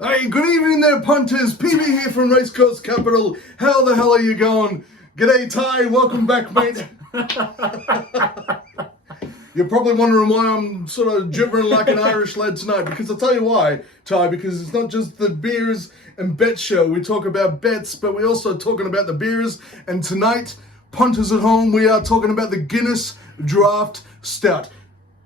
Hey, good evening there, punters. PB here from Racecourse Capital. How the hell are you going? G'day, Ty. Welcome back, mate. You're probably wondering why I'm sort of gibbering like an Irish lad tonight. Because I'll tell you why, Ty. Because it's not just the beers and bet show. We talk about bets, but we're also talking about the beers. And tonight, punters at home, we are talking about the Guinness Draft Stout.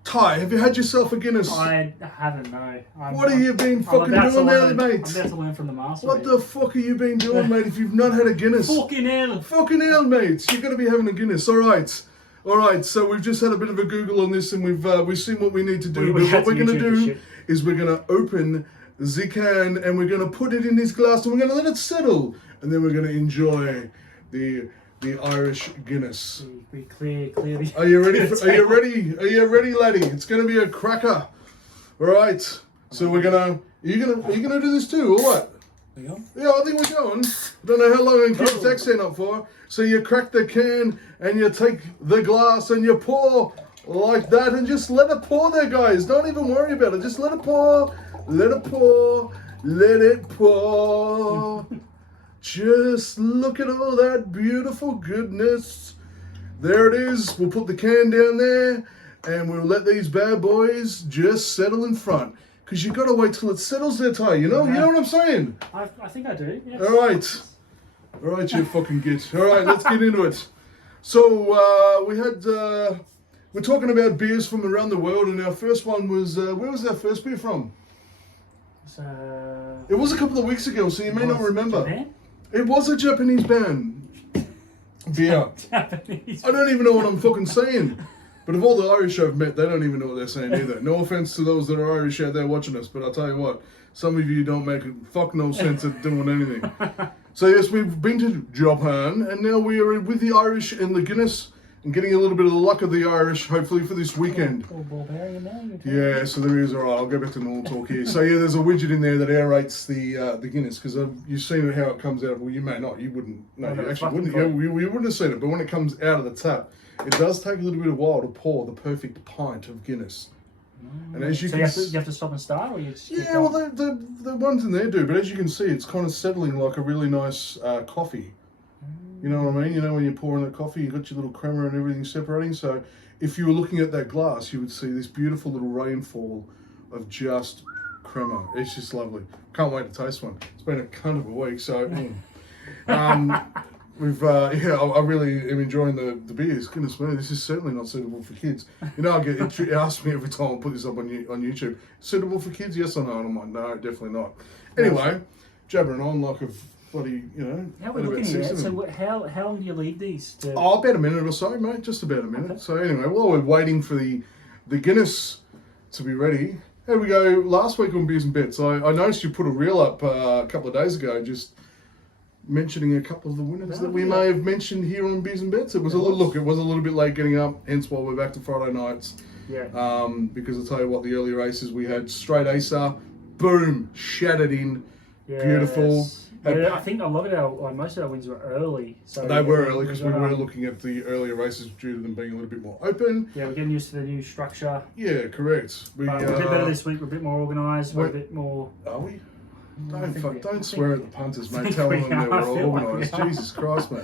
Ty, have you had yourself a Guinness? I haven't, no. What have you been fucking doing there, mate? I'm about to learn from the master. What the fuck have you been doing, mate, if you've not had a Guinness? Fucking hell. Fucking hell, mate. You're going to be having a Guinness. All right, so we've just had a bit of a Google on this and we've seen what we need to do. But what we're going to do is we're going to open the can and we're going to put it in this glass and we're going to let it settle. And then we're going to enjoy the Irish Guinness. We clear the... Are you ready? Are you ready, laddie? It's going to be a cracker. All right. So we're gonna. Are you gonna do this too, or what? We go? Yeah, I think we're going. I don't know how long I can keep this accent up for. So you crack the can and you take the glass and you pour like that and just let it pour there, guys. Don't even worry about it. Just let it pour. Let it pour. Let it pour. Just look at all that beautiful goodness. There it is. We'll put the can down there and we'll let these bad boys just settle in front. Because you've got to wait till it settles there, Ty. You know what I'm saying? I think I do, yes. All right, you fucking git. All right, let's get into it. So we're talking about beers from around the world, and our first one was, where was our first beer from? It was a couple of weeks ago, so you may not remember. Japan? It was a Japanese band. Beer. Japanese. I don't even know what I'm fucking saying. But of all the Irish I've met, they don't even know what they're saying either. No offense to those that are Irish out there watching us, but I'll tell you what, some of you don't make fuck no sense of doing anything. So yes, we've been to Japan, and now we are with the Irish and the Guinness, and getting a little bit of the luck of the Irish, hopefully for this weekend. Yeah, so there is. All right, I'll go back to normal talk here. So yeah, there's a widget in there that aerates the Guinness, because you've seen how it comes out. Well, you may not. You wouldn't. No, you actually wouldn't. You wouldn't have seen it. But when it comes out of the tap, it does take a little bit of while to pour the perfect pint of Guinness. And as you can you have to stop and start, or you just keep well, going? the ones in there do. But as you can see, it's kind of settling like a really nice coffee. You know what I mean? You know when you're pouring the coffee, you've got your little crema and everything separating. So if you were looking at that glass, you would see this beautiful little rainfall of just crema. It's just lovely. Can't wait to taste one. It's been a cunt of a week, so... I really am enjoying the beers. Goodness me, this is certainly not suitable for kids. You know, it asks me every time I put this up on YouTube. Suitable for kids? Yes or no? And I'm like, no, definitely not. Anyway, jabbering on like a bloody, How are we looking at that? So how long do you leave these? About a minute or so, mate. Just about a minute. Okay. So anyway, while we're waiting for the Guinness to be ready, here we go. Last week on Beers and Bets, I noticed you put a reel up a couple of days ago, just mentioning a couple of the winners that we may have mentioned here on Beers and Bets. It was a little bit late getting up, hence why we're back to Friday nights. Yeah. Because I'll tell you what, the early races we had straight Acer, boom, shattered in, beautiful. Yeah, I think a lot of most of our wins were early. So they were early because we were looking at the earlier races due to them being a little bit more open. Yeah, we're getting used to the new structure. Yeah, correct. We're a bit better this week. We're a bit more organised. We're a bit more. Are we? Don't swear at the punters, mate. Tell them they were organised. Jesus Christ, mate.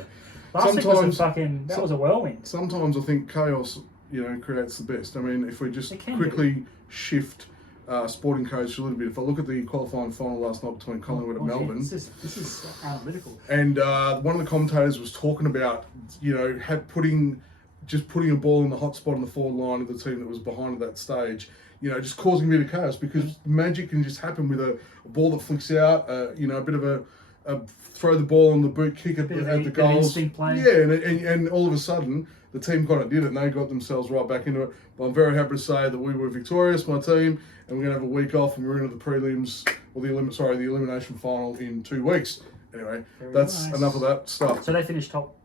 Last week was that was a whirlwind. Sometimes I think chaos, creates the best. I mean, if we just quickly shift sporting codes a little bit. If I look at the qualifying final last night between Collingwood and Melbourne, this is analytical. And one of the commentators was talking about putting a ball in the hot spot on the forward line of the team that was behind at that stage. Just causing a bit of chaos because magic can just happen with a ball that flicks out. A bit of a throw the ball on the boot, kick it at the goals. Yeah, and all of a sudden the team kind of did it and they got themselves right back into it. But I'm very happy to say that we were victorious, my team, and we're going to have a week off and we're into the prelims, or the elimination final in 2 weeks. Anyway, that's enough of that stuff. So they finished top.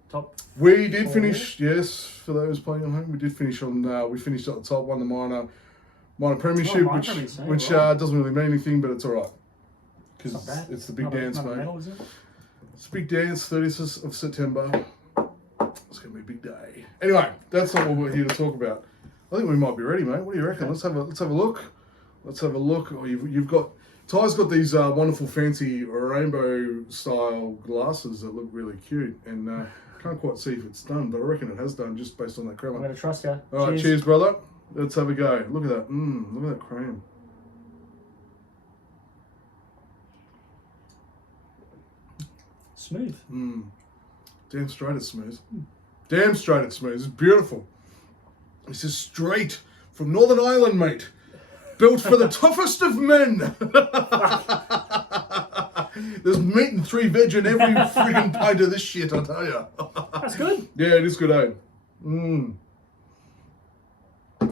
We did finish, yes, for those playing at home. We did finish we finished at the top, won the minor premiership, which doesn't really mean anything, but it's all right. Because it's the big dance, mate. Medal, is it? It's a big dance, 30th of September. It's going to be a big day. Anyway, that's not what we're here to talk about. I think we might be ready, mate. What do you reckon? Let's have a look. Oh, you've got Ty's got these wonderful fancy rainbow style glasses that look really cute, and can't quite see if it's done, but I reckon it has done just based on that I'm crema. going to trust you. All right, cheers, brother. Let's have a go. Look at that. Look at that cream. Smooth. Damn straight it's smooth. Damn straight it's smooth. It's beautiful. This is straight from Northern Ireland, mate. Built for the toughest of men. There's meat and 3 veg in every freaking pint of this shit, I tell you. That's good. Yeah, it is good, eh?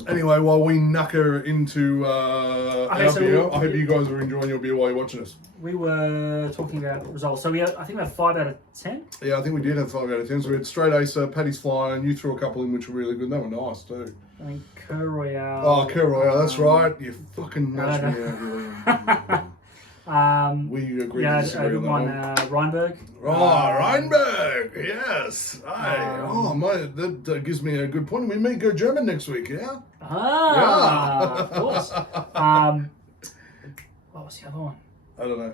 Anyway, while we knucker into our beer, I hope you guys are enjoying your beer while you're watching us. We were talking about results. So I think we had 5 out of 10. Yeah, I think we did have 5 out of 10. So we had straight ace, Paddy's flying. You threw a couple in which were really good. They were nice too. I think Cur Royale. Oh, Cur Royale, that's right. You fucking nudged me out, William. We agreed to disagree on that one. Rheinberg. Oh, Rheinberg, yes. That gives me a good point. We may go German next week, yeah? Of course. What was the other one? I don't know.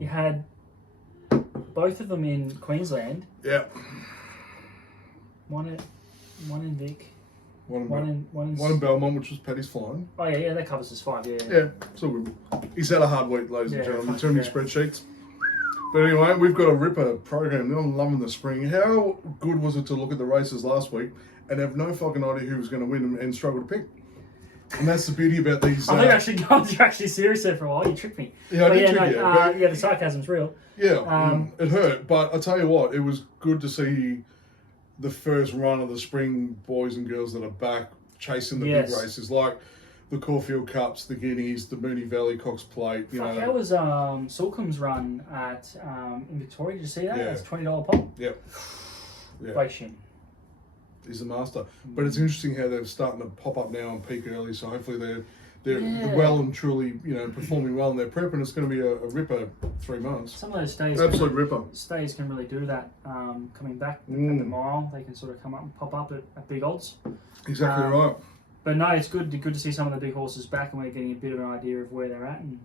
You had both of them in Queensland. Yeah. One in Vic. One in Belmont, which was Paddy's flying. Oh yeah, that covers us 5. Yeah, so he's had a hard week, ladies and gentlemen. Too many spreadsheets. But anyway, we've got a ripper program. I'm loving the spring. How good was it to look at the races last week and have no fucking idea who was going to win and struggle to pick? And that's the beauty about these. I think you're actually serious there for a while. You tricked me. Yeah, I did trick you. The sarcasm's real. Yeah, it hurt. But I tell you what, it was good to see the first run of the spring boys and girls that are back chasing the big races, like the Caulfield Cups, the Guineas, the Moonee Valley Cox Plate. How was Sulcombe's run at in Victoria? Did you see that? Yeah. That's $20 pop. Yep. Yeah. Great shin. He's a master. But it's interesting how they're starting to pop up now and peak early. So hopefully they're well and truly, performing well in their prep, and it's going to be a ripper 3 months. Some of those stays, absolute ripper. Stays can really do that. Coming back at the mile, they can sort of come up and pop up at big odds. Exactly right. But no, it's good to see some of the big horses back, and we're getting a bit of an idea of where they're at and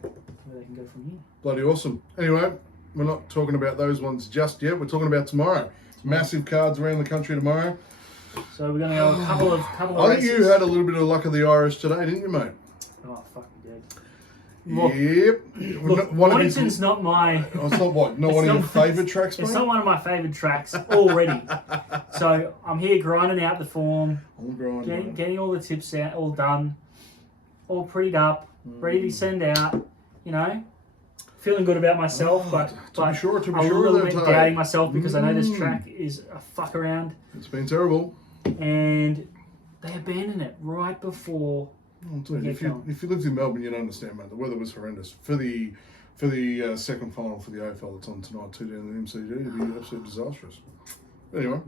where they can go from here. Bloody awesome. Anyway, we're not talking about those ones just yet. We're talking about tomorrow. Massive cards around the country tomorrow. So we're going to go a couple of I think you had a little bit of luck of the Irish today, didn't you, mate? Oh, fuck, you did. Yep. Look, Waddington's not my... Oh, it's not what? Not one of your favourite tracks, mate? It's not one of my favourite tracks already. So I'm here grinding out the form. I'm grinding. Getting all the tips out, all done. All prettied up, ready to send out, Feeling good about myself, but to be sure, a little bit doubting myself because I know this track is a fuck around. It's been terrible. And they abandoned it right before. If you lived in Melbourne, you'd understand, mate. The weather was horrendous for the second final for the AFL that's on tonight too down in the MCG. It'd be absolutely disastrous. Anyway,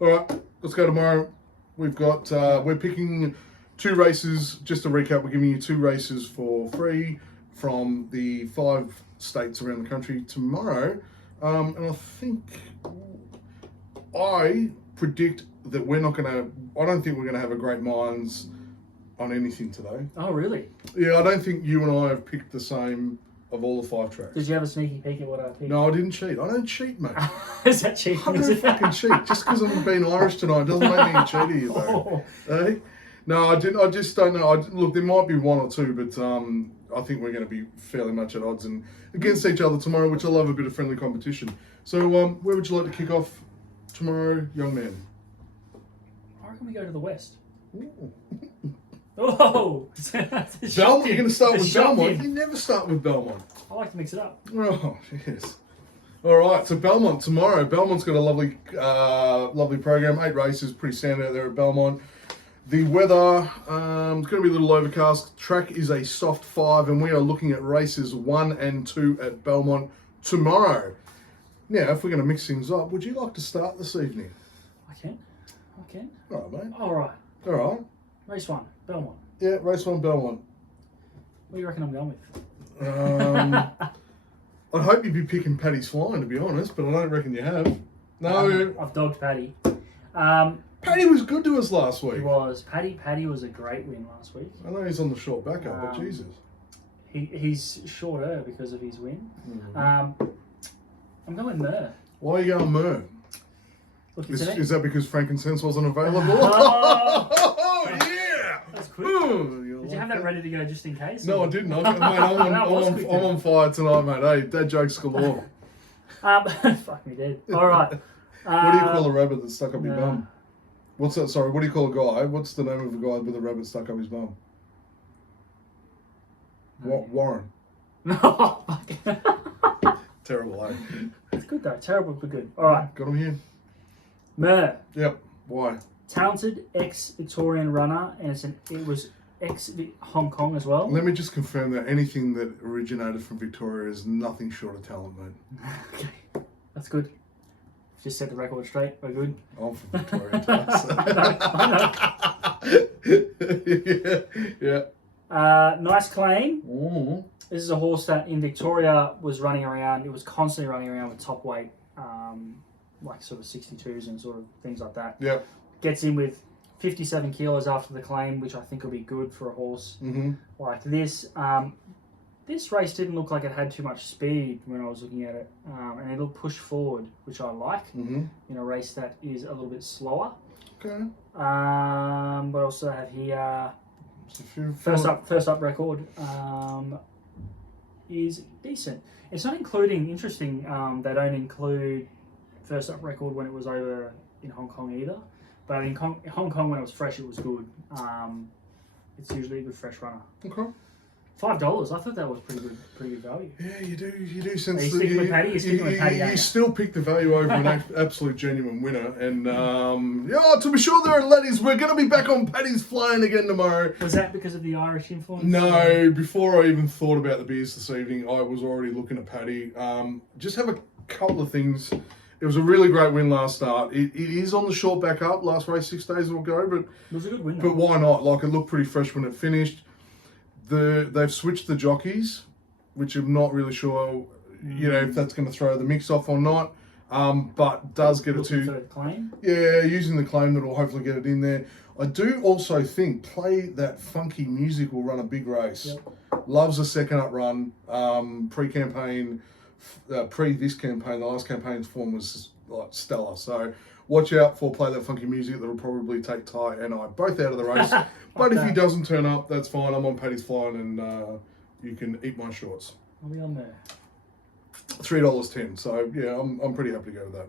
all right, let's go tomorrow. We've got we're picking 2 races. Just to recap, we're giving you 2 races for free from the 5 states around the country tomorrow, and I predict that I don't think we're gonna have a great minds on anything today. Oh, really? Yeah, I don't think you and I have picked the same of all the 5 tracks. Did you have a sneaky peek at what I picked? No, I didn't cheat. I don't cheat, mate. Is that cheating? I don't fucking cheat. Just because I'm being Irish tonight doesn't make me a cheater, you know. Hey? No, I didn't. I just don't know. Look, there might be 1 or 2, but I think we're going to be fairly much at odds and against each other tomorrow, which I love a bit of friendly competition. So, where would you like to kick off tomorrow, young man? I reckon we go to the west. Ooh. Oh! Belmont? You're going to start with Belmont? You never start with Belmont. I like to mix it up. Oh, yes. All right, so Belmont tomorrow. Belmont's got a lovely program. 8 races, pretty standard out there at Belmont. The weather, it's going to be a little overcast. Track is a soft 5, and we are looking at races 1 and 2 at Belmont tomorrow. Now, if we're going to mix things up, would you like to start this evening? I can. All right, mate. All right. All right. Race 1, Belmont. Yeah, race 1, Belmont. What do you reckon I'm going with? I'd hope you'd be picking Paddy's Flying, to be honest, but I don't reckon you have. No. I've dogged Paddy. Paddy was good to us last He week. was. Paddy was a great win last week. I know he's on the short back up, but Jesus. He's shorter because of his win. Mm-hmm. I'm going Myrrh. Why are you going Myrrh? Look, Is that because frankincense wasn't available? Oh, yeah! That's quick. Ooh, Did you have that ready to go just in case? No, or? I didn't. I'm on fire tonight, mate. Hey, that joke's galore. Fuck me dead. All right. What do you call a rabbit that's stuck up your bum? What's that? Sorry, what do you call a guy? What's the name of a guy with a rabbit stuck up his bum? Warren. No. Terrible, eh? It's good though. Terrible but good. All right. Got him here. Myrrh. Yep. Why? Talented ex-Victorian runner, and it was ex-Hong Kong as well. Let me just confirm that anything that originated from Victoria is nothing short of talent, mate. Okay. That's good. Just set the record straight. We're good. I'm from Victoria, too. Yeah. Nice claim. Mm-hmm. This is a horse that in Victoria was running around. It was constantly running around with top weight, like sort of 62s and sort of things like that. Yep. Gets in with 57 kilos after the claim, which I think will be good for a horse like this. This race didn't look like it had too much speed when I was looking at it, and it'll push forward, which I like in a race that is a little bit slower. Okay. What else do I have here? First up record is decent. It's not including, interesting, they don't include first up record when it was over in Hong Kong either. But in Hong Kong when it was fresh, it was good. It's usually a good fresh runner. Okay. $5. I thought that was pretty good value. Yeah, you do sense. Are you sticking with Paddy? You're sticking with Paddy, you still pick the value over an absolute genuine winner. And to be sure there, ladies, we're going to be back on Paddy's flying again tomorrow. Was that because of the Irish influence? No, before I even thought about the beers this evening, I was already looking at Paddy. Just have a couple of things. It was a really great win last start. It is on the short back up. Last race 6 days will go, but it was a good win. But why not? Like, it looked pretty fresh when it finished. They've switched the jockeys, which I'm not really sure, if that's going to throw the mix off or not. But does get it to claim. Yeah, using the claim that will hopefully get it in there. I do also think Play That Funky Music will run a big race. Yep. Loves a second up run. Pre-campaign, this campaign, the last campaign's form was like stellar. So watch out for Play That Funky Music. That'll probably take Ty and I both out of the race. But if he doesn't turn up, that's fine. I'm on Paddy's flying, and you can eat my shorts. I'll be on there. $3.10. So yeah, I'm pretty happy to go with that.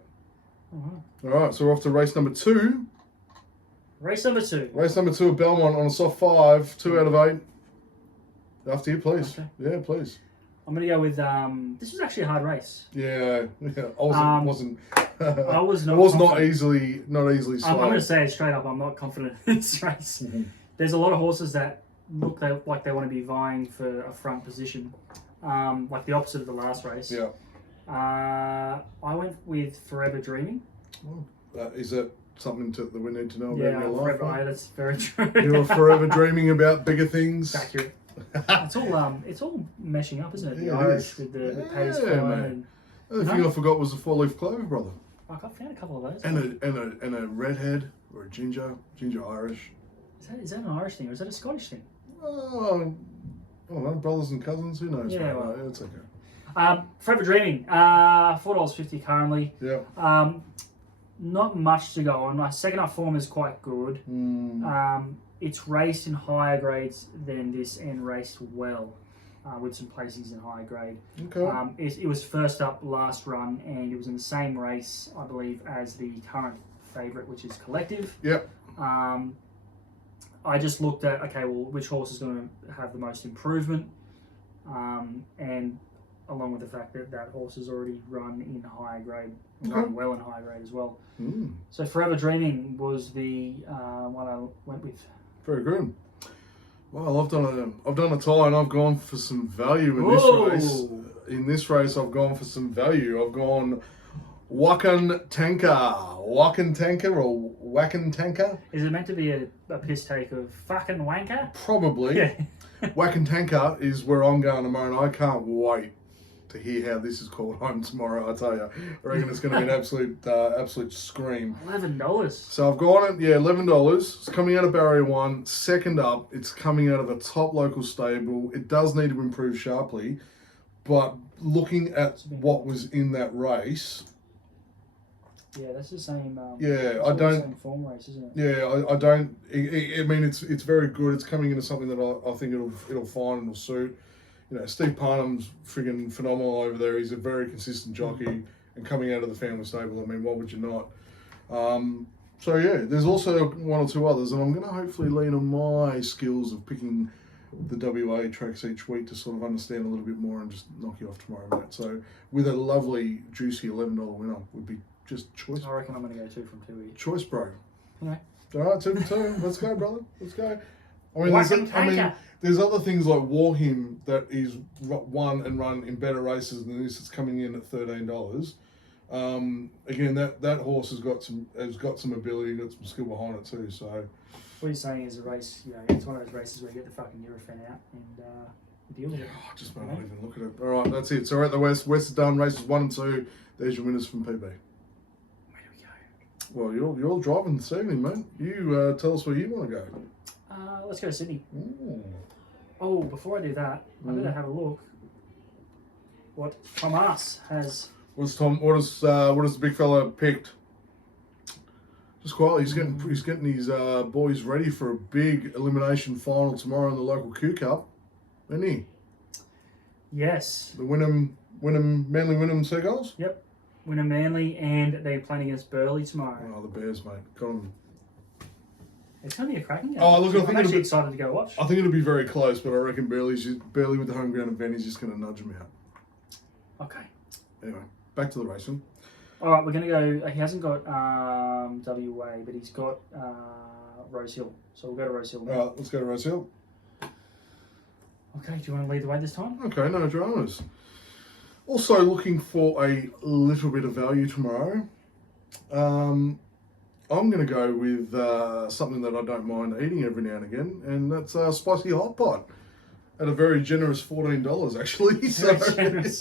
Uh-huh. All right, so we're off to race number 2. Race number 2. Race number 2 at Belmont on a soft 5, 2 out of 8. After you, please. Okay. Yeah, please. I'm going to go with, this was actually a hard race. Yeah. I wasn't. I was not. It was not easily slow. I'm going to say it straight up. I'm not confident in this race. Mm-hmm. There's a lot of horses that look like they want to be vying for a front position, like the opposite of the last race. Yeah. I went with Forever Dreaming. Is that something that we need to know about Yeah, in your life? forever, that's very true. You're forever dreaming about bigger things. It's accurate. It's all meshing up, isn't it? The Yeah, Irish with the Paddy's flying. The only thing I forgot was the 4-leaf clover, brother. I found a couple of those. And a redhead or a ginger Irish. Is that an Irish thing or is that a Scottish thing? Oh, I don't know, brothers and cousins. Who knows? Yeah, Well, it's okay. Forever Dreaming, $4.50 currently. Yeah. Not much to go on. My second up form is quite good. It's raced in higher grades than this and raced well with some placings in higher grade. Okay. It was first up last run and it was in the same race, I believe, as the current favourite, which is Collective. Yep. I just looked at, which horse is going to have the most improvement, and along with the fact that that horse has already run in higher grade, run well in higher grade as well. So Forever Dreaming was the one I went with. Very good. Well, I've done a tie and I've gone for some value in this race. In this race, I've gone for some value. I've gone Wakan Tanker or Wakan Tanker. Is it meant to be a piss take of fucking wanker? Probably. Yeah. Wakan Tanker is where I'm going tomorrow, and I can't wait to hear how this is called home tomorrow. I tell you, I reckon it's going to be an absolute scream. $11. So I've got it, yeah, $11. It's coming out of Barrier 1. Second up, it's coming out of a top local stable. It does need to improve sharply, but looking at what was in that race. Yeah, that's the same. Yeah, I don't. Same form race, isn't it? Yeah, I don't. I mean, it's very good. It's coming into something that I think it'll find and will suit. You know, Steve Parnham's friggin' phenomenal over there. He's a very consistent jockey, and coming out of the family stable. I mean, why would you not? So yeah, there's also one or two others, and I'm going to hopefully lean on my skills of picking the WA tracks each week to sort of understand a little bit more and just knock you off tomorrow, mate. So with a lovely, juicy $11 winner would be just choice. I reckon I'm going to go 2 from 2 each. Choice, bro. Okay. All right, 2 for 2. Let's go, brother. Let's go. I mean, there's other things like War Him that is won and run in better races than this. It's coming in at $13. Again, that horse has got some ability, got some skill behind it too. So what you're saying is a race, you know, it's one of those races where you get the fucking Eurofan out and deal with it. I just might not even look at it. All right, that's it. So we're at the West. West is done. Races 1 and 2. There's your winners from PB. Where do we go? Well, you're driving this evening, mate. You tell us where you want to go. Let's go to Sydney. Ooh. Oh, before I do that, I better have a look what Thomas has. What does the big fella picked? Just quietly, he's getting his boys ready for a big elimination final tomorrow in the local Q Cup, isn't he? Yes. The Manly Wynnum Seagulls? Yep. Winner Manly, and they're playing against Burleigh tomorrow. Oh, the Bears, mate. Got them. It's going to be a cracking game. Oh, look, I'm actually excited to go watch. I think it'll be very close, but I reckon Burleigh with the home ground event, he's just going to nudge him out. Okay. Anyway, back to the racing. All right, we're going to go. He hasn't got WA, but he's got Rose Hill. So we'll go to Rose Hill now. All right, let's go to Rose Hill. Okay, do you want to lead the way this time? Okay, no dramas. Also looking for a little bit of value tomorrow. I'm going to go with something that I don't mind eating every now and again, and that's spicy hot pot at a very generous $14, actually. So, Very generous.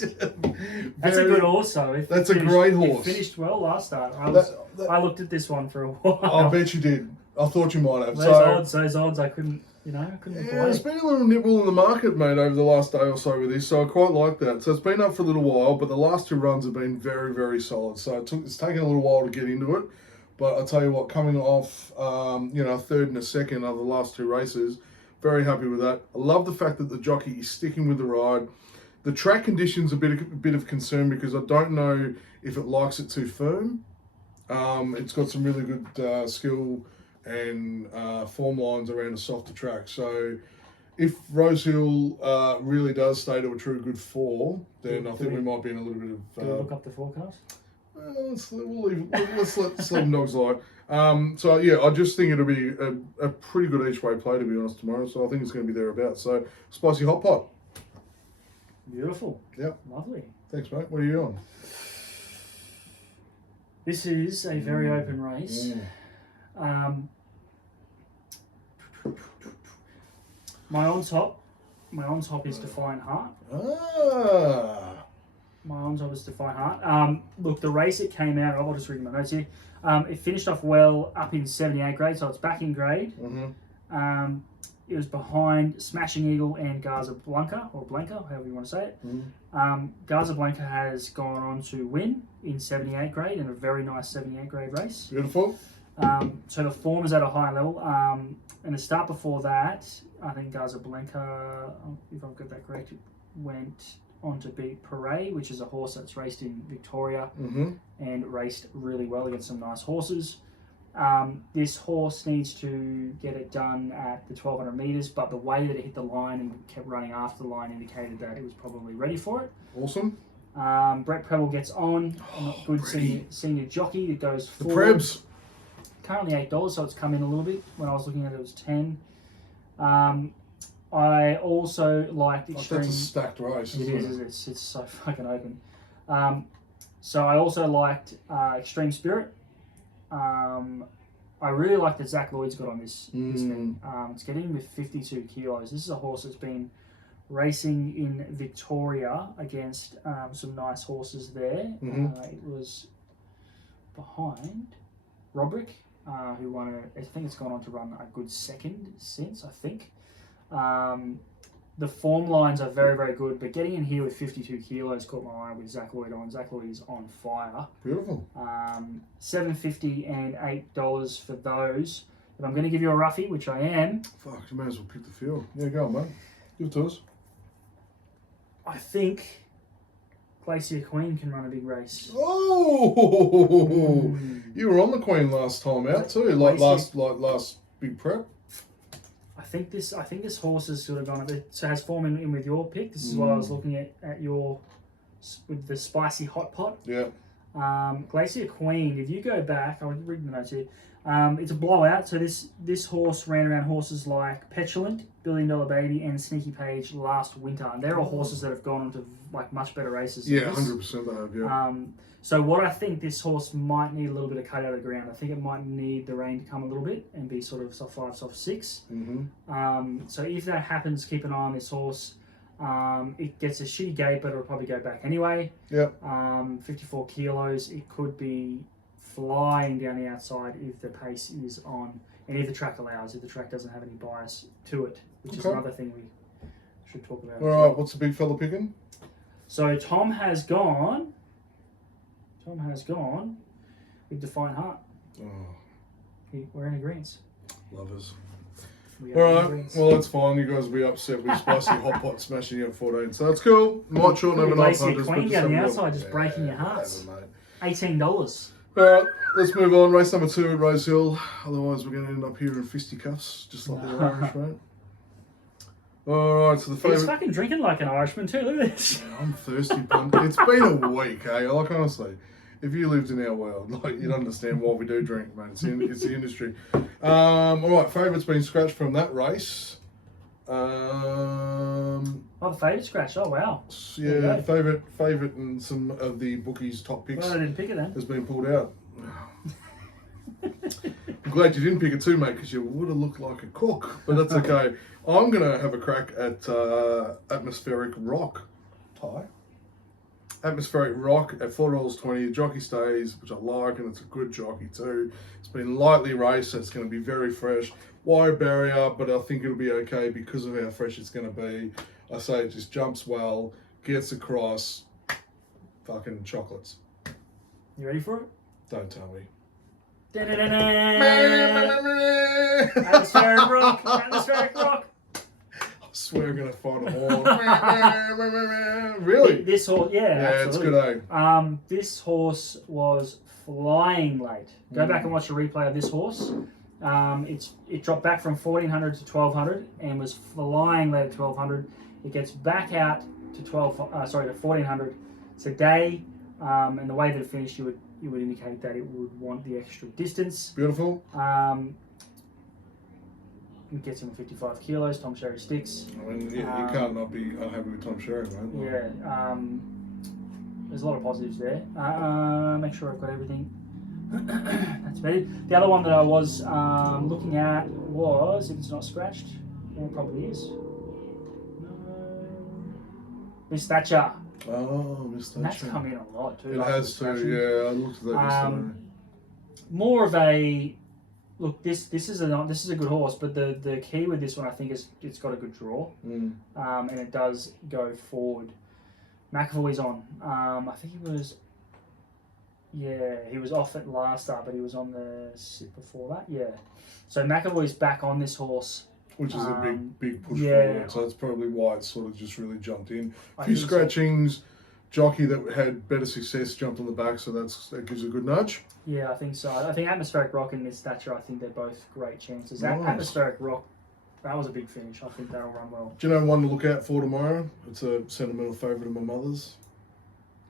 That's a good horse, though. That's a great horse. He finished well last start. I looked at this one for a while. I bet you did. I thought you might have. Those odds, I couldn't. Yeah, there's been a little nibble in the market, mate, over the last day or so with this, so I quite like that. So it's been up for a little while, but the last 2 runs have been very, very solid. So it's taken a little while to get into it. But I'll tell you what, coming off, a third and a second of the last 2 races, very happy with that. I love the fact that the jockey is sticking with the ride. The track conditions are a bit of concern because I don't know if it likes it too firm. It's got some really good skill and form lines around a softer track. So if Rose Hill really does stay to a true good 4, then I think we might be in a little bit of... Do we look up the forecast? Let's let Slim Dogs lie. So yeah, I just think it'll be a pretty good each way play, to be honest, tomorrow. So I think it's going to be thereabouts. So spicy hot pot. Beautiful. Yep. Lovely. Thanks, mate. What are you on? This is a very open race. My on top is Defiant Heart. My on top is Defiant Heart. Look, the race it came out of, I'll just read my notes here. It finished off well up in 78 grade, so it's back in grade. Mm-hmm. It was behind Smashing Eagle and Gaza Blanca, or Blanca, however you want to say it. Mm-hmm. Gaza Blanca has gone on to win in 78 grade in a very nice 78 grade race. Beautiful. So the form is at a high level. And the start before that, I think Gaza Blanca, if I've got that correct, went on to beat Parade, which is a horse that's raced in Victoria and raced really well against some nice horses. This horse needs to get it done at the 1200 metres, but the way that it hit the line and kept running after the line indicated that it was probably ready for it. Awesome. Brett Preble gets on, good senior jockey that goes The forward. Prebs. Currently $8, so it's come in a little bit. When I was looking at it, it was 10. I also liked Extreme. That's a stacked race. It is. It's so fucking open. So I also liked Extreme Spirit. I really like that Zach Lloyd's got on this thing. It's getting with 52 kilos. This is a horse that's been racing in Victoria against some nice horses there. It was behind Roderick, who won I think it's gone on to run a good second since, I think. The form lines are very, very good, but getting in here with 52 kilos caught my eye with Zach Lloyd on. Zach Lloyd is on fire. Beautiful. $7.50 and $8 for those. If I'm going to give you a roughie, which I am. Fuck, you may as well pick the field. Yeah, go on, mate. Give it to us. I think Glacier Queen can run a big race. Oh, you were on the Queen last time out too. Last big prep. I think this horse has sort of gone a bit. So has form in with your pick. This is what I was looking at your with the spicy hot pot. Yeah. Glacier Queen. If you go back, I'll read the notes here. It's a blowout. So this horse ran around horses like Petulant, Billion Dollar Baby, and Sneaky Page last winter, and they're all horses that have gone on to like much better races. Yeah, 100% they have. Yeah. So what I think this horse might need a little bit of cut out of the ground. I think it might need the rain to come a little bit and be sort of soft 5, soft 6. So if that happens, keep an eye on this horse. It gets a shitty gate, but it'll probably go back anyway. Yep. 54 kilos. It could be flying down the outside if the pace is on, and if the track allows, if the track doesn't have any bias to it, which is another thing we should talk about. All right, what's the big fella picking? So Tom has gone with Defiant Heart. Oh. We're in agreement. Lovers. We All are in right, agreement. well, that's fine. You guys will be upset with spicy hot pot smashing you at 14, so that's cool. Might shorten over Glacier 900. Queen down the outside, just breaking your hearts. $18. All right, let's move on. Race number 2 at Rose Hill. Otherwise, we're going to end up here in fisticuffs, just like the Irish, right? All right, so the favourite. He's fucking drinking like an Irishman too. Look at this. I'm thirsty, punt. It's been a week, eh? Like, honestly, if you lived in our world, like, you'd understand why we do drink, man. It's the industry. All right, favourite's been scratched from that race. Oh, the favourite scratch. Oh, wow. Yeah, favourite and some of the bookies' top picks. Well, I didn't pick it then. Has been pulled out. I'm glad you didn't pick it too, mate, because you would have looked like a cook. But that's okay. I'm going to have a crack at Atmospheric Rock. Ty? Atmospheric Rock at $4.20. The jockey stays, which I like, and it's a good jockey too. It's been lightly raced, so it's going to be very fresh. Wide barrier, but I think it'll be okay because of how fresh it's going to be. I say it just jumps well, gets across, fucking chocolates. You ready for it? Don't tell me. Atmospheric Rock. Atmospheric Rock. I swear I'm going to find a horn. Really? This horse, yeah, absolutely. It's good, eh? This horse was flying late. Go back and watch a replay of this horse. It dropped back from 1400 to 1200 and was flying late at 1200. It gets back out to 1400 today, and the way that it finished, you would indicate that it would want the extra distance. Beautiful. It gets him 55 kilos. Tom Sherry sticks. I mean, you can't not be unhappy with Tom Sherry, man. Yeah. There's a lot of positives there. Make sure I've got everything. That's better. The other one that I was looking at was, if it's not scratched, well, it probably is. No. Miss Thatcher. Oh, Miss Thatcher. And that's come in a lot too. It has too, yeah. I looked at that yesterday. More of a look. This is a good horse, but the key with this one, I think, is it's got a good draw, and it does go forward. McAvoy's on. I think he was. Yeah, he was off at last start, but he was on the sit before that. Yeah, so McAvoy's back on this horse, which is a big push forward. So that's probably why it's sort of just really jumped in. A few scratchings. Jockey that had better success jumped on the back, so that gives a good nudge. Yeah, I think so. I think Atmospheric Rock and Miss Thatcher, I think they're both great chances. Nice. Atmospheric Rock, that was a big finish. I think that'll run well. Do you know one to look out for tomorrow? It's a sentimental favourite of my mother's.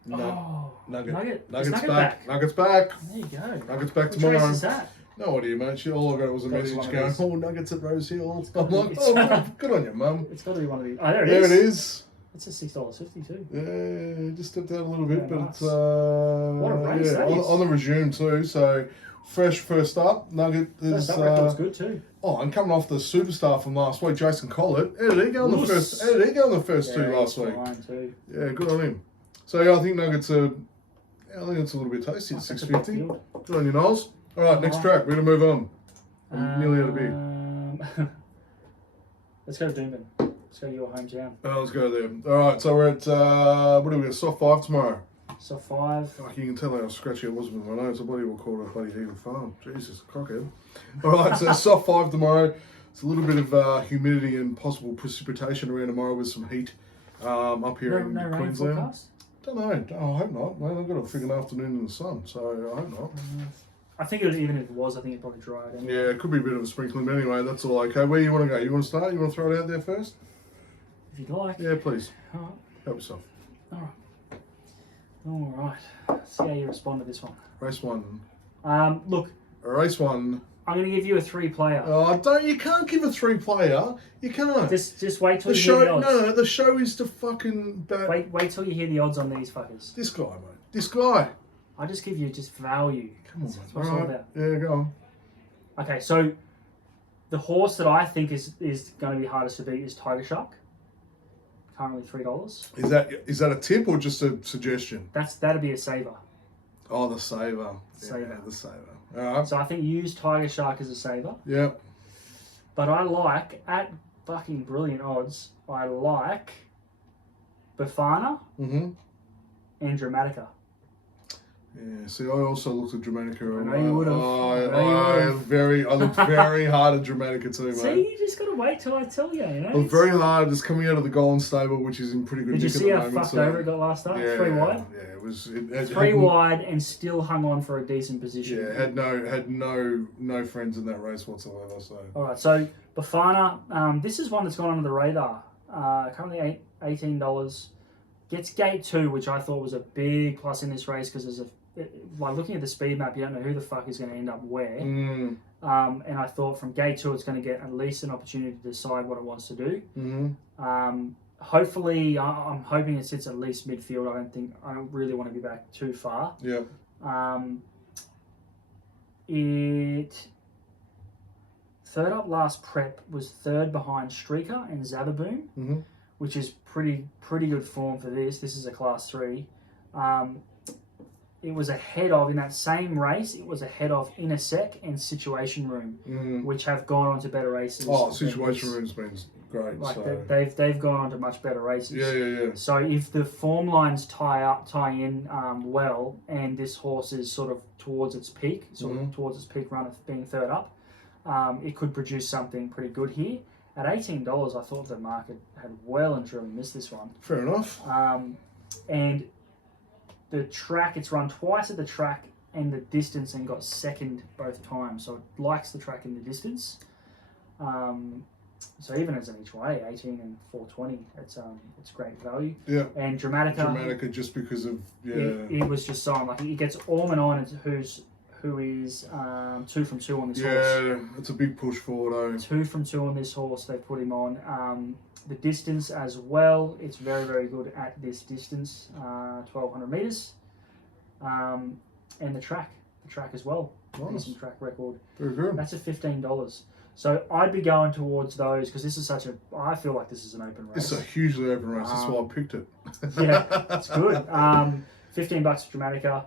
Nugget. Nuggets back. Nuggets back. There you go. Nuggets back Which tomorrow. race is that? No idea, mate. All I got was a message going, "Oh, Nuggets at Rose Hill." I'm like, Oh, good on you, Mum. It's got to be one of these. Oh, there it is. is. There it is. It's a $6.50 too. Yeah, just stepped out a little bit, but nice. it's What a race that is. on the resume too. So fresh first up. Nugget is. That record's good too. Oh, and coming off the superstar from last week, Jason Collett. How did he go on the first? How did he go on the first two last week? Too. Yeah, good on him. So yeah, I think Nuggets are. I think it's a little bit tasty at $6.50. Good on you, Knowles. All right, next track. We're gonna move on. I'm nearly out of beer. Let's go to Doomben. Let's go to your hometown. Oh, let's go there. All right, so we're at what do we got? Soft 5 tomorrow. Soft 5. Fuck, you can tell how scratchy it was with my nose. I bloody well called it a bloody Eagle Farm. Jesus, cockhead. All right, so soft 5 tomorrow. It's a little bit of humidity and possible precipitation around tomorrow with some heat up here in Queensland. Forecast? Don't know. I hope not. Well, I've got a freaking afternoon in the sun, so I hope not. I think even if it was, I think it probably dried. Anyway. Yeah, it could be a bit of a sprinkling, but anyway, that's all okay. Where you want to go? You want to start? You want to throw it out there first? If you'd like. Yeah, please. All right. Help yourself. All right. See how you respond to this one. Race 1. Look. Race 1. I'm going to give you a 3-player. Oh, don't! You can't give a 3-player. You can't. Just wait till you hear the odds. No, the show is to fucking. Wait till you hear the odds on these fuckers. This guy, mate. This guy. I just give you value. Come on, that's what it's all about. Yeah, go on. Okay, so the horse that I think is going to be hardest to beat is Tiger Shark. Currently $3. Is that a tip or just a suggestion? That'd be a saver. Oh, the saver. Yeah, the saver. All right. So I think use Tiger Shark as a saver. Yeah. But I like, at fucking brilliant odds, I like Bafana and Dramatica. Yeah, see, I also looked at Dramatica. I know you would have. I looked very hard at Dramatica too, mate. See, you just got to wait till I tell you, you know? I looked very hard. It's coming out of the Golden Stable, which is in pretty good nick at the moment. Did you see how fucked over it got last start? Yeah, 3 wide? Yeah, it was... 3 wide and still hung on for a decent position. Yeah, had no friends in that race whatsoever, so... Alright, so Bafana, this is one that's gone under the radar. Currently $18. Gets gate 2, which I thought was a big plus in this race because by looking at the speed map, you don't know who the fuck is going to end up where. And I thought from gate 2, it's going to get at least an opportunity to decide what it wants to do. Hopefully, I'm hoping it sits at least midfield. I don't really want to be back too far. Yeah. It third up last prep was third behind Streaker and Zababoom, which is pretty good form for this. This is a class 3. It was ahead of, in that same race, it was ahead of Inner Sec and Situation Room, which have gone on to better races. Oh, Situation Room's been great. Like so. they've gone on to much better races. Yeah. So if the form lines tie in well, and this horse is sort of towards its peak, towards its peak run of being third up, it could produce something pretty good here. At $18, I thought the market had well and truly missed this one. Fair enough. And the track, it's run twice at the track and the distance and got second both times. So it likes the track and the distance. So even as an each way, 18 and 420, it's great value. Yeah. And Dramatica just because of it was just so like he gets Orman on, who is 2 from 2 on this horse. Yeah, it's a big push forward. 2 from 2 on this horse. They put him on. The distance as well, it's very, very good at this distance, 1,200 metres. And the track as well. Nice. Decent track record. Very good. That's at $15. So I'd be going towards those because this is I feel like this is an open race. It's a hugely open race. That's why I picked it. Yeah, it's good. $15 for Dramatica,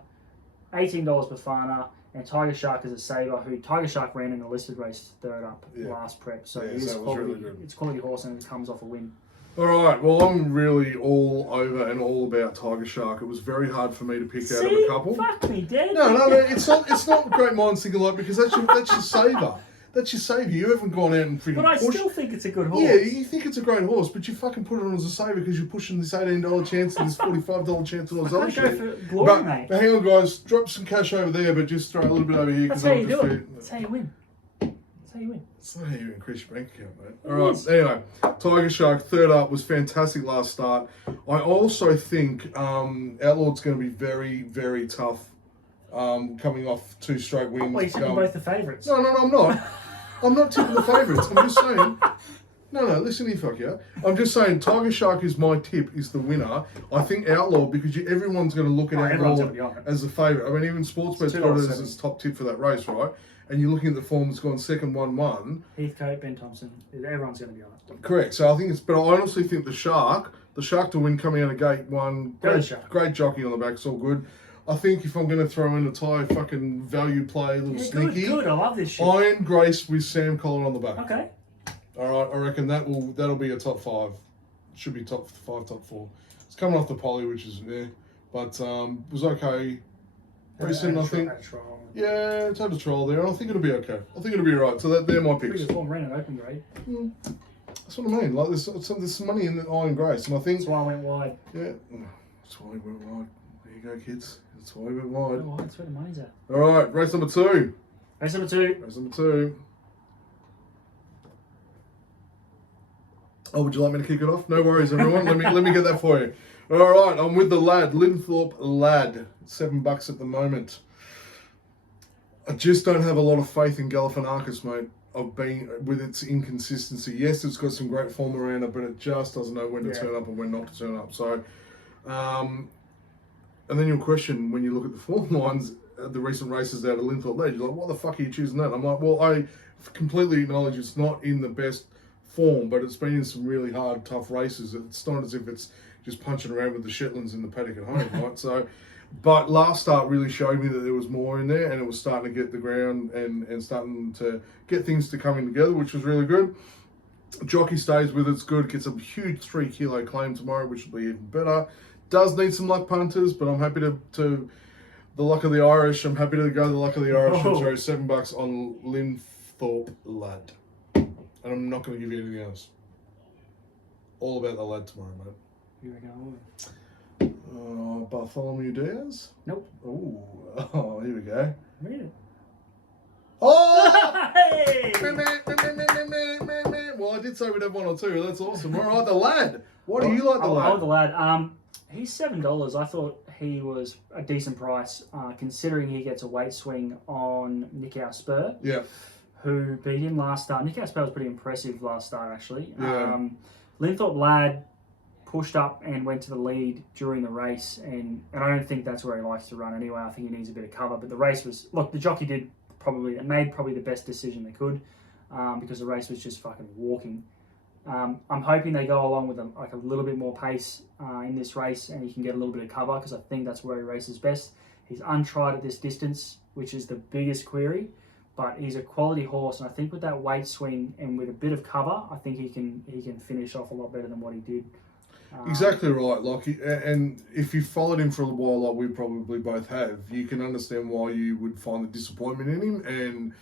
$18 Bafana, and Tiger Shark is a saver. Tiger Shark ran in the listed race third up last prep. So it's quality horse and it comes off a win. All right. Well, I'm really all over and all about Tiger Shark. It was very hard for me to pick out of a couple. Fuck me, Dad. No. It's not great minds thinking alike because that's your saver. That's your saver. You haven't gone out and freaking But I pushed. still think it's a good horse. Yeah, you think it's a great horse, but you fucking put it on as a saver because you're pushing this $18 chance and this $45 chance and all this other shit. Go for glory, mate. But hang on, guys. Drop some cash over there, but just throw a little bit over here. That's how you do it. That's how you win. That's how you win. That's not how you increase your bank account, mate. All right. Anyway, Tiger Shark, third up, was fantastic last start. I also think Outlawed's going to be very, very tough coming off 2 straight wins. Well, you're taking both the favourites. No, I'm not. I'm not tipping the favourites. I'm just saying. No, listen here, fuck yeah. I'm just saying, Tiger Shark is my tip, is the winner. I think Outlaw, because everyone's going to look at everyone's Outlaw gonna be on it. as the favourite. I mean, even Sportsbet's got it as his top tip for that race, right? And you're looking at the form that's gone second, 1-1. Heathcote, Ben Thompson, everyone's going to be on it. Correct. So I think but I honestly think the Shark to win coming out of gate one, great jockey on the back, it's all good. I think if I'm going to throw in a tie fucking value play, little sneaky. Good, I love this shit. Iron Grace with Sam Collin on the back. Okay. All right, I reckon that'll be a top 5. Should be top 5, top 4. It's coming off the poly, which is but was okay. Recent, I think. Yeah, it's had a trial there, and I think it'll be okay. I think it'll be alright. So they're my picks. Pretty form ran an open grade. That's what I mean. Like there's some money in the Iron Grace, and I think that's why I went wide. Yeah, that's why we went wide. There you go, kids. That's why we went wide. Oh, that's where the money's at. All right, race number 2. Race number 2. Race number 2. Oh, would you like me to kick it off? No worries, everyone. let me get that for you. All right, I'm with the lad, Linthorpe Lad. $7 at the moment. I just don't have a lot of faith in Galifianakis, mate. Of being with its inconsistency. Yes, it's got some great form around it, but it just doesn't know when to turn up and when not to turn up. So, and then your question when you look at the form lines, the recent races out of Linthorpe Lad, you're like, what the fuck are you choosing that? I'm like, well, I completely acknowledge it's not in the best form, but it's been in some really hard, tough races. It's not as if it's just punching around with the Shetlands in the paddock at home, right? So, but last start really showed me that there was more in there, and it was starting to get the ground and starting to get things to coming together, which was really good. Jockey stays with it's good, gets a huge 3 kilo claim tomorrow, which will be even better. Does need some luck punters, but I'm happy to the luck of the Irish. I'm happy to go the luck of the Irish and throw $7 on Linthorpe Lad. And I'm not going to give you anything else. All about the lad tomorrow, mate. You reckon I will? Bartholomew Diaz? Nope. Oh, here we go. Read it. Oh! Hey! Well, I did say we'd have 1 or 2. That's awesome. All right, the lad. What do you like the lad? I like the lad. He's $7. I thought he was a decent price, considering he gets a weight swing on Nick Spur. Yeah. Who beat him last start. Nick Spur was pretty impressive last start, actually. Yeah. Linthorpe Lad pushed up and went to the lead during the race, and I don't think that's where he likes to run anyway. I think he needs a bit of cover, but the race was, look, the jockey made probably the best decision they could, because the race was just fucking walking. I'm hoping they go along with a little bit more pace in this race, and he can get a little bit of cover, because I think that's where he races best. He's untried at this distance, which is the biggest query, but he's a quality horse, and I think with that weight swing and with a bit of cover, I think he can finish off a lot better than what he did. Exactly right. Like, and if you followed him for a while, like we probably both have, you can understand why you would find the disappointment in him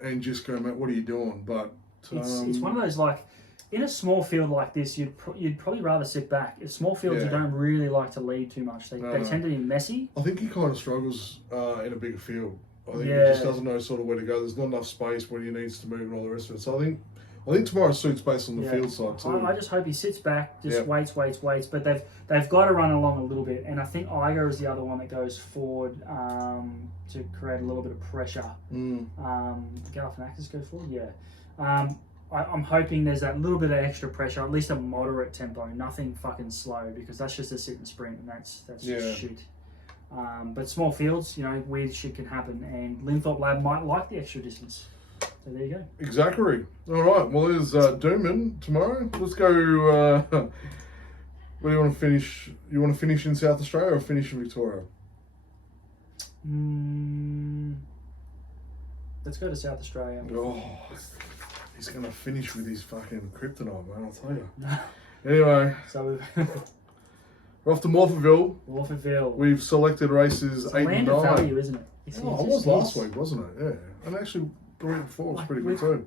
and just go, mate, what are you doing? But it's one of those, like, in a small field like this, you'd probably rather sit back. In small fields, you don't really like to lead too much. They tend to be messy. I think he kind of struggles in a bigger field. I think he just doesn't know sort of where to go. There's not enough space when he needs to move and all the rest of it. So I think tomorrow suits based on the field side too. I just hope he sits back, just waits. But they've got to run along a little bit, and I think Iger is the other one that goes forward to create a little bit of pressure. Galifianakis goes forward, yeah. I'm hoping there's that little bit of extra pressure, at least a moderate tempo, nothing fucking slow, because that's just a sit and sprint, and that's just shit. But small fields, weird shit can happen, and Linthorpe Lad might like the extra distance. So there you go. Exactly. All right. Well, there's Doomben tomorrow. Let's go. Where do you want to finish? You want to finish in South Australia or finish in Victoria? Let's go to South Australia. Oh, he's going to finish with his fucking kryptonite, man, I'll tell you. Anyway. So we're off to Morphettville. Morphettville. We've selected races 8 and 9. Land of value, isn't it? It was last week, wasn't it? Yeah. And actually, the week before was pretty good too.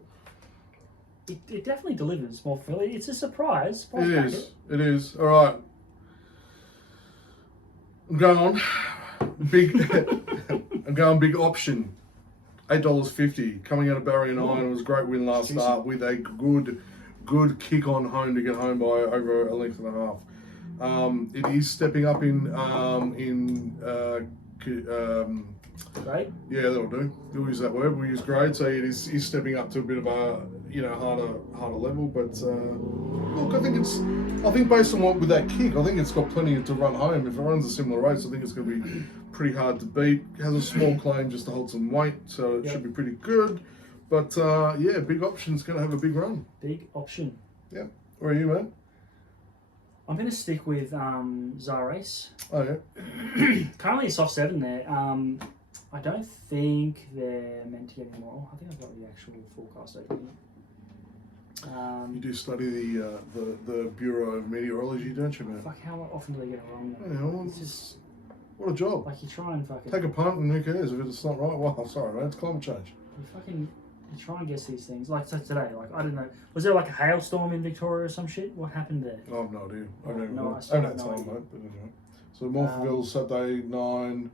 It definitely delivers Morphettville. It's a surprise. It is. All right. I'm going big option. $8.50 coming out of Barrier 9. It was a great win last start with a good kick on home to get home by over a length and a half. It is stepping up in Right? Yeah, that'll do. We'll use that word. We'll use grade. So he's stepping up to a bit of a harder level. But look, I think based on what with that kick, I think it's got plenty to run home. If it runs a similar race, I think it's going to be pretty hard to beat. Has a small claim just to hold some weight, so it should be pretty good. But big option's going to have a big run. Big option. Yeah. Where are you, man? I'm going to stick with Zarace. Oh yeah. Currently a soft 7 there. I don't think they're meant to get any more. I think I've got the actual forecast open here. You do study the Bureau of Meteorology, don't you, man? Fuck, how often do they get it wrong? Yeah, well, It's just what a job. like you try and fucking Take a punt and who cares if it's not right? Well, sorry, man, it's climate change. you try and guess these things. Like so today, like I don't know, was there like a hailstorm in Victoria or some shit? What happened there? I have no idea. I don't No, know. I I still don't have know no time, idea. mate. But anyway. So Morpheville, Saturday 9,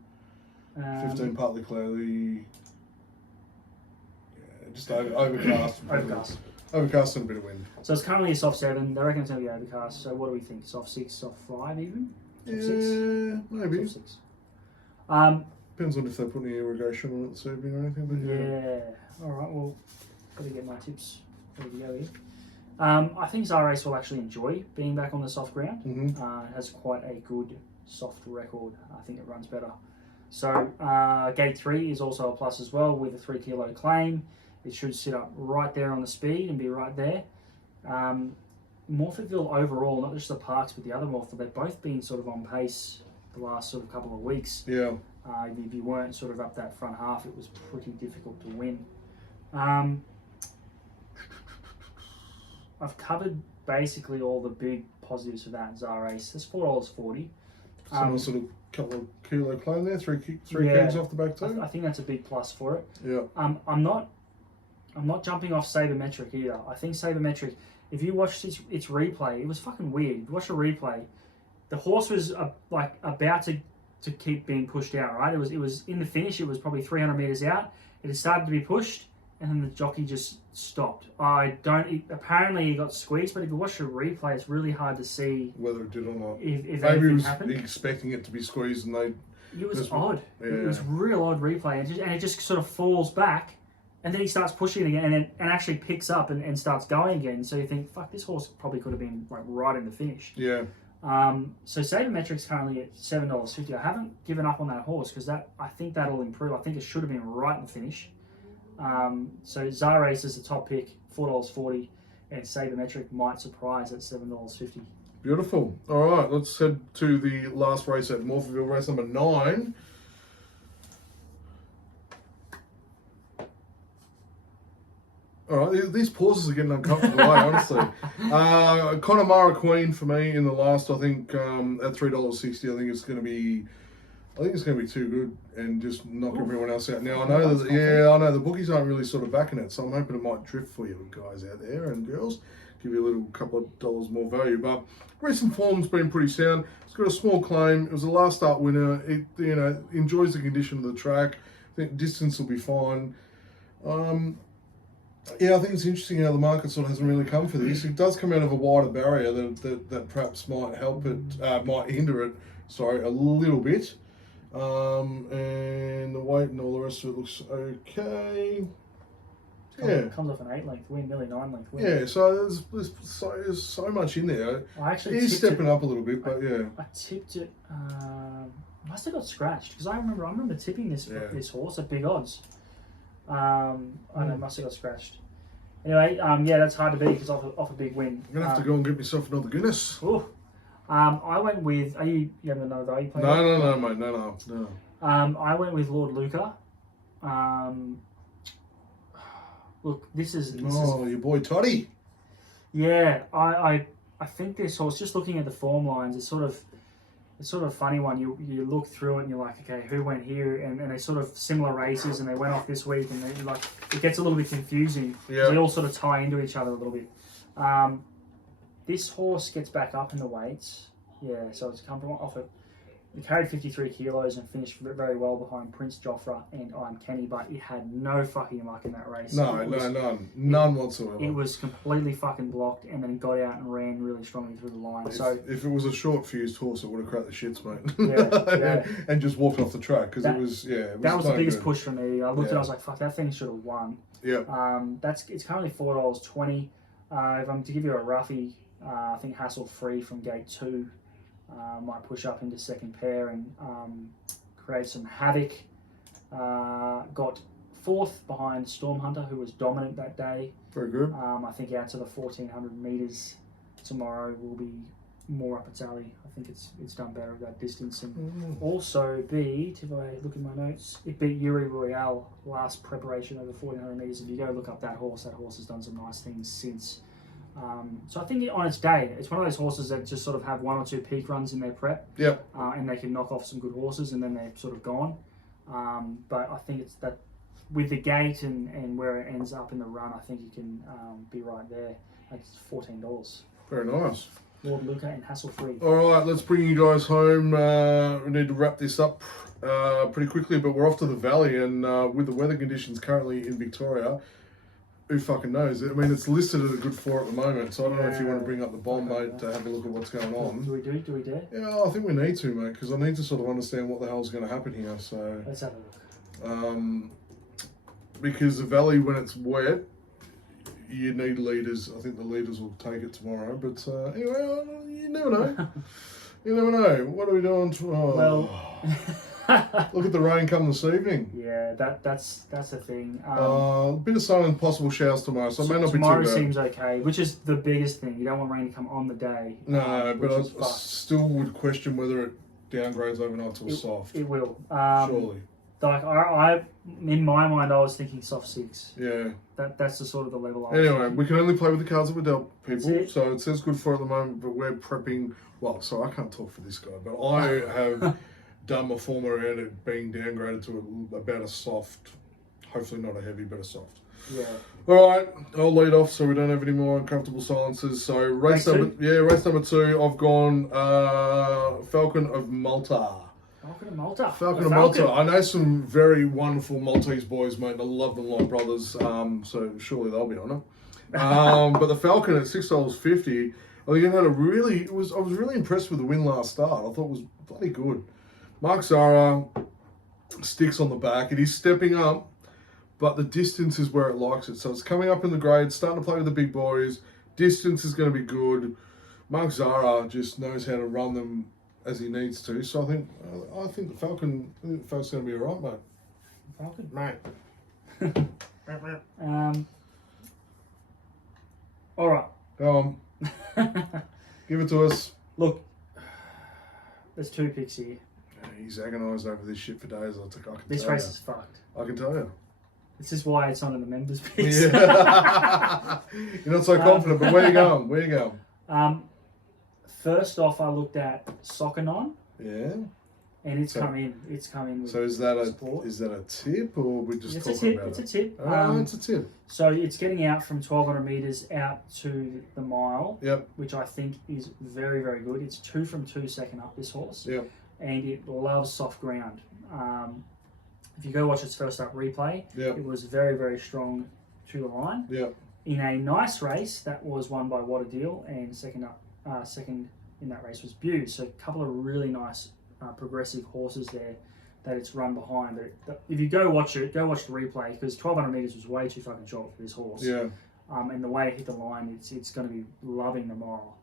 15 partly cloudy. Yeah, just overcast. Overcast and a bit of wind. So it's currently a soft 7. They reckon it's going to be overcast. So what do we think? Soft 6, soft 5 even? Soft 6? Yeah, maybe. Soft 6. Depends on if they put any irrigation on it this evening or anything. But yeah. Alright, well, got to get my tips ready to go here. I think Zarace will actually enjoy being back on the soft ground. Mm-hmm. It has quite a good soft record. I think it runs better. So gate 3 is also a plus as well with a 3 kilo claim. It should sit up right there on the speed and be right there. Morpheville overall, not just the Parks but the other Morpheville, they've both been sort of on pace the last sort of couple of weeks. Yeah. If you weren't sort of up that front half, it was pretty difficult to win. I've covered basically all the big positives for that Zarace. There's $4.40. Some sort of couple of kilo claim there, three kegs off the back too. I think that's a big plus for it. Yeah. I'm not jumping off Sabermetric either. I think Sabermetric, if you watched its replay, it was fucking weird. If you watch a replay, the horse was about to keep being pushed out, right? It was in the finish, it was probably 300 meters out. It had started to be pushed, and then the jockey just stopped. Apparently he got squeezed, but if you watch the replay, it's really hard to see whether it did or not. If maybe anything he was happened. expecting it to be squeezed, and it was odd. Yeah. It was real odd replay, and it just sort of falls back, and then he starts pushing it again, and actually picks up and starts going again. So you think, fuck, this horse probably could have been like right in the finish. Yeah. So Sabermetric's currently at $7.50. I haven't given up on that horse because I think that'll improve. I think it should have been right in the finish. So Zarace is the top pick, $4.40, and Sabermetric might surprise at $7.50. Beautiful. All right, let's head to the last race at Morpheville, race number 9. All right, these pauses are getting uncomfortable, honestly. Connemara Queen for me in the last, I think, at $3.60. I think it's going to be too good and just knock everyone else out. Now I know the bookies aren't really sort of backing it, so I'm hoping it might drift for you guys out there and girls, give you a little couple of dollars more value. But recent form's been pretty sound. It's got a small claim. It was a last start winner. It enjoys the condition of the track. I think distance will be fine. I think it's interesting how the market sort of hasn't really come for this. It does come out of a wider barrier that perhaps might help it, might hinder it, a little bit. And the weight and all the rest of it looks okay. Comes off an 8-length win, nearly 9-length win. Yeah, so there's so much in there. He's stepping up a little bit, but yeah. I tipped it. Must have got scratched because I remember tipping this horse at big odds. I don't know, must have got scratched. Anyway, that's hard to beat because off a big win. I'm gonna have to go and get myself another Guinness. I went with. You having another value play? No, mate, no. I went with Lord Luca. Look, this is your boy Toddy. Yeah, I think this horse. Just looking at the form lines, it's sort of a funny one. You look through it and you're like, okay, who went here? And they're sort of similar races, and they went off this week, and it gets a little bit confusing. Yeah. They all sort of tie into each other a little bit. This horse gets back up in the weights. Yeah, so it's come from off it. It carried 53 kilos and finished very well behind Prince Joffre and I'm Kenny, but it had no fucking luck in that race. None whatsoever. It was completely fucking blocked, and then it got out and ran really strongly through the line. If it was a short fused horse, it would have cracked the shits, mate. Yeah. And just walked off the track because that was the biggest push for me. I looked at it, I was like, fuck, that thing should have won. Yeah. It's currently $4.20. If I'm to give you a roughie, I think Hassle Free from gate 2 might push up into second pair and create some havoc. Got 4th behind Storm Hunter, who was dominant that day. Very good. I think out to the 1400 meters tomorrow will be more up its alley. I think it's done better at that distance, and also beat, if I look at my notes, it beat Yuri Royale last preparation over 1400 meters. If you go look up that horse has done some nice things since. So I think on its day, it's one of those horses that just sort of have 1 or 2 peak runs in their prep. Yep. And they can knock off some good horses, and then they're sort of gone. But I think it's that with the gate and where it ends up in the run, I think you can be right there. It's $14. Very nice. Lord Luca and Hassle Free. All right, let's bring you guys home. We need to wrap this up pretty quickly, but we're off to the Valley, and with the weather conditions currently in Victoria, who fucking knows? I mean, it's listed at a good 4 at the moment, so I don't know if you want to bring up the bomb, mate, to have a look at what's going on. Do we dare? Yeah, I think we need to, mate, because I need to sort of understand what the hell's going to happen here. So let's have a look. Because the Valley, when it's wet, you need leaders. I think the leaders will take it tomorrow. But anyway, you never know. You never know. What are we doing? Look at the rain come this evening. Yeah, that's the thing. A bit of sun and possible showers tomorrow, so it may not be too bad. Tomorrow seems okay, which is the biggest thing. You don't want rain to come on the day. No, but I still would question whether it downgrades overnight to a soft. It will. Surely. Like I in my mind, I was thinking soft 6. Yeah. That's the sort of the level. Anyway, we can only play with the cards that we're dealt, people. So it says good for at the moment, but we're prepping. Well, sorry, I can't talk for this guy, but I have done my form around it being downgraded to about a soft. Hopefully not a heavy, but a soft. Yeah. All right, I'll lead off so we don't have any more uncomfortable silences. So race number 2, I've gone Falcon of Malta. Falcon of Malta. I know some very wonderful Maltese boys, mate. I love them like brothers. So surely they'll be on it. But the Falcon at $6.50. I think it had I was really impressed with the win last start. I thought it was bloody good. Mark Zara sticks on the back. It is stepping up, but the distance is where it likes it. So it's coming up in the grade, starting to play with the big boys. Distance is going to be good. Mark Zara just knows how to run them as he needs to. So I think the Falcon's going to be all right, mate. Falcon? All right. Go on. Give it to us. Look, there's 2 picks here. Yeah, he's agonised over this shit for days. I can this race is fucked. I can tell you. This is why it's not in the members' picks. Yeah. You're not so confident, but where you going? First off, I looked at Soccernon. Yeah. And it's come in. It's come in. So is that a tip, or we just talking about it? It's a tip. It's a tip. So it's getting out from 1,200 meters out to the mile. Yep. Which I think is very, very good. It's 2 from 2 second up, this horse. Yep. And it loves soft ground. If you go watch its first up replay, it was very, very strong to the line. Yep. In a nice race that was won by What a Deal, and second in that race was Bew. So a couple of really nice progressive horses there that it's run behind. But if you go watch the replay, because 1,200 meters was way too fucking short for this horse. Yeah. And the way it hit the line, it's going to be loving the mile.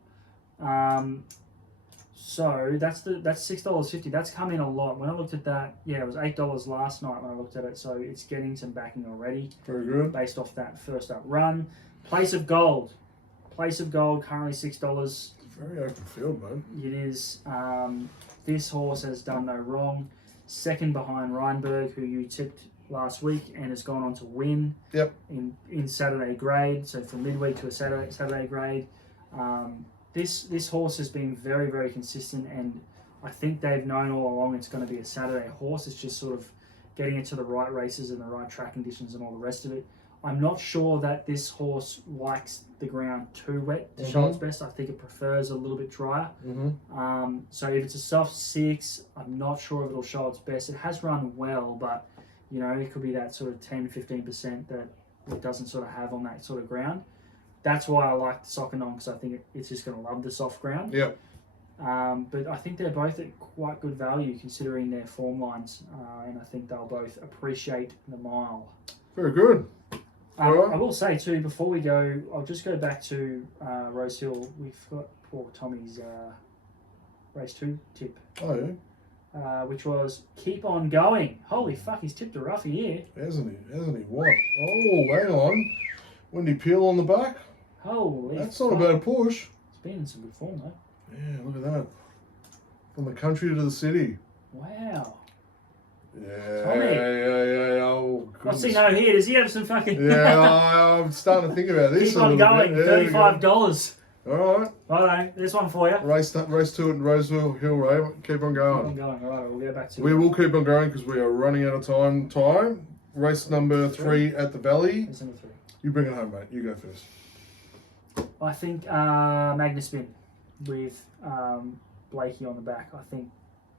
So that's $6.50. That's come in a lot. When I looked at that, it was $8 last night when I looked at it. So it's getting some backing already. Very good. Based off that first up run. Place of Gold currently $6. Very open field, man. It is. This horse has done no wrong. Second behind Reinberg, who you tipped last week, and has gone on to win. Yep. In Saturday grade, so from midweek to a Saturday grade. This horse has been very, very consistent, and I think they've known all along it's going to be a Saturday horse. It's just sort of getting it to the right races and the right track conditions and all the rest of it. I'm not sure that this horse likes the ground too wet to show its best. I think it prefers a little bit drier. So if it's a soft 6, I'm not sure if it'll show its best. It has run well, but you know, it could be that sort of 10-15% that it doesn't sort of have on that sort of ground. That's why I like the Sokonon, because I think it's just going to love the soft ground. Yeah. But I think they're both at quite good value considering their form lines, and I think they'll both appreciate the mile. Very good. I will say too, before we go, I'll just go back to Rose Hill. We've got poor Tommy's race 2 tip. Oh, yeah. Which was keep on going. Holy fuck, he's tipped a roughie here. Hasn't he? What? Oh, hang on. Wendy Peel on the back. Holy That's fuck. not a bad push. It's been in some good form though. Yeah, look at that. From the country to the city. Wow. Yeah, Tommy. yeah. Oh, goodness. What's he know here? Does he have some fucking... Yeah, I'm starting to think about this. Keep on going. $35. All right. Righto, this one for you. Race 2 at Roseville Hill, Ray. Keep on going. Keep on going. All right, we'll go back to... We will keep on going because we are running out of time. Race number 3 at the Valley. Race number 3. You bring it home, mate. You go first. I think Magnus Spin with Blakey on the back. I think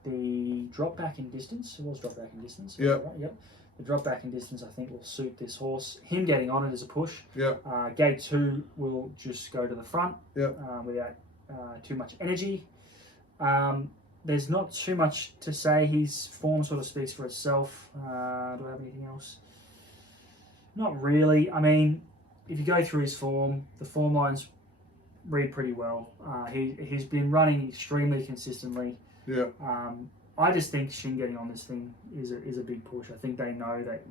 the drop back in distance, it was drop back in distance. Yeah. Right? Yep. The drop back in distance, I think, will suit this horse. Him getting on it is a push. Yeah. Gate 2 will just go to the front. Yeah. Without too much energy. There's not too much to say. His form sort of speaks for itself. Do I have anything else? Not really. I mean, if you go through his form, the form lines read pretty well. He's been running extremely consistently. Yeah. I just think Shin getting on this thing is a big push. I think they know that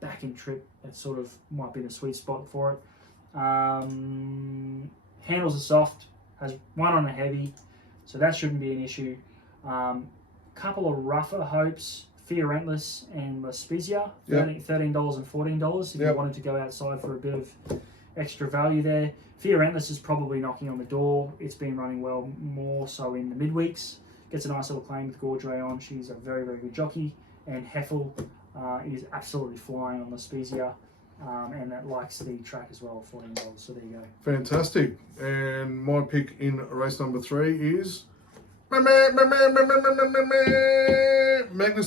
back end trip, that sort of might be the sweet spot for it. Handles are soft, has one on a heavy, so that shouldn't be an issue. Couple of rougher hopes, Fear Endless and Laspizia, $13 and $14 if you wanted to go outside for a bit of extra value there. Fear Endless is probably knocking on the door. It's been running well, more so in the midweeks. Gets a nice little claim with Gaudre on. She's a very, very good jockey. And Heffel is absolutely flying on Laspizia. And that likes the track as well, $14. So there you go. Fantastic. And my pick in race number 3 is Magnus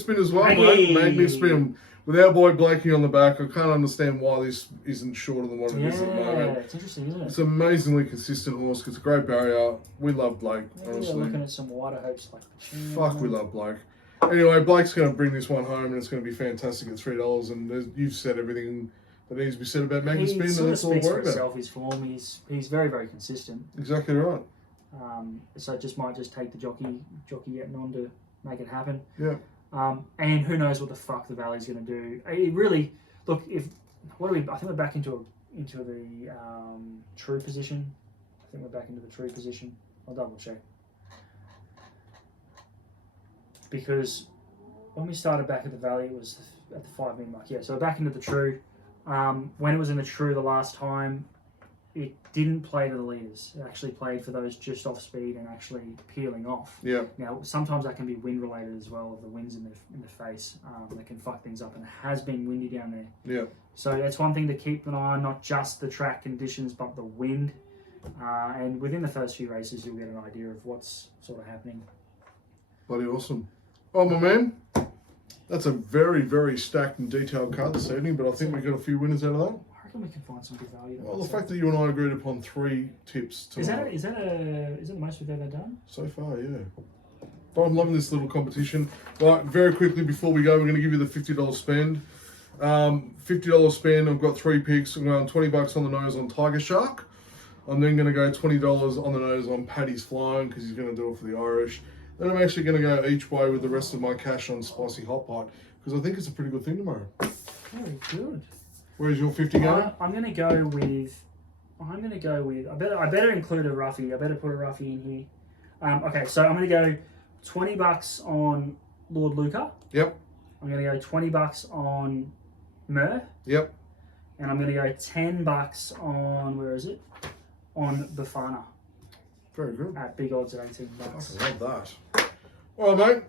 Spin as well, mate. Magnus Spin. With our boy Blakey on the back, I can't understand why this isn't shorter than what it is at the moment. Yeah, it's interesting, isn't it? It's an amazingly consistent horse. It's a great barrier. We love Blake, honestly. We're looking at some wider hopes like Fuck, we love Blake. Anyway, Blake's going to bring this one home, and it's going to be fantastic at $3. And you've said everything that needs to be said about Magnus Spin, and that's all we're worried about. His form, he's very, very consistent. Exactly right. So it just might just take the jockey getting on to make it happen. Yeah. And who knows what the fuck the Valley's going to do? It really look I think we're back into the true position. I think we're back into the true position. I'll double check because when we started back at the Valley, it was at the 5 minute mark. Yeah, so we're back into the true. When it was in the true the last time, it didn't play to the leaders. It actually played for those just off speed and actually peeling off. Yeah. Now, sometimes that can be wind related as well, the winds in the face. That can fuck things up, and it has been windy down there. Yeah. So that's one thing to keep an eye on, not just the track conditions, but the wind. And within the first few races, you'll get an idea of what's sort of happening. Bloody awesome. Oh, my man. That's a very, very stacked and detailed card this evening, but I think we got a few winners out of that. I reckon we can find some good value. Well, the fact that you and I agreed upon 3 tips tonight. Is that the most we've ever done? So far, yeah. But I'm loving this little competition. Right, very quickly before we go, we're going to give you the $50 spend. $50 spend, I've got 3 picks. I'm going $20 on the nose on Tiger Shark. I'm then going to go $20 on the nose on Paddy's Flying because he's going to do it for the Irish. Then I'm actually going to go each way with the rest of my cash on Spicy Hot Pot because I think it's a pretty good thing tomorrow. Very good. Where's your 50 going? I'm going to go with. I better include a roughie. I better put a roughie in here. Okay, so I'm going to go $20 on Lord Luca. Yep. I'm going to go $20 on Mur. Yep. And I'm going to go $10 on, where is it? On Bafana. Very good. At big odds at $18. I love that. All right, mate.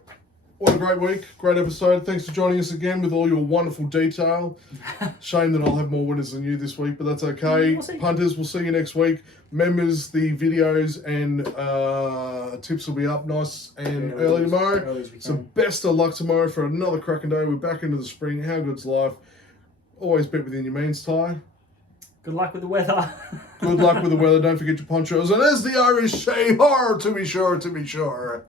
What a great week, great episode. Thanks for joining us again with all your wonderful detail. Shame that I'll have more winners than you this week, but that's okay. Punters, we'll see you next week. Members, the videos and tips will be up nice and early tomorrow. So best of luck tomorrow for another cracking day. We're back into the spring. How good's life? Always bet within your means, Ty. Good luck with the weather. Good luck with the weather. Don't forget your ponchos. And as the Irish say, to be sure, to be sure.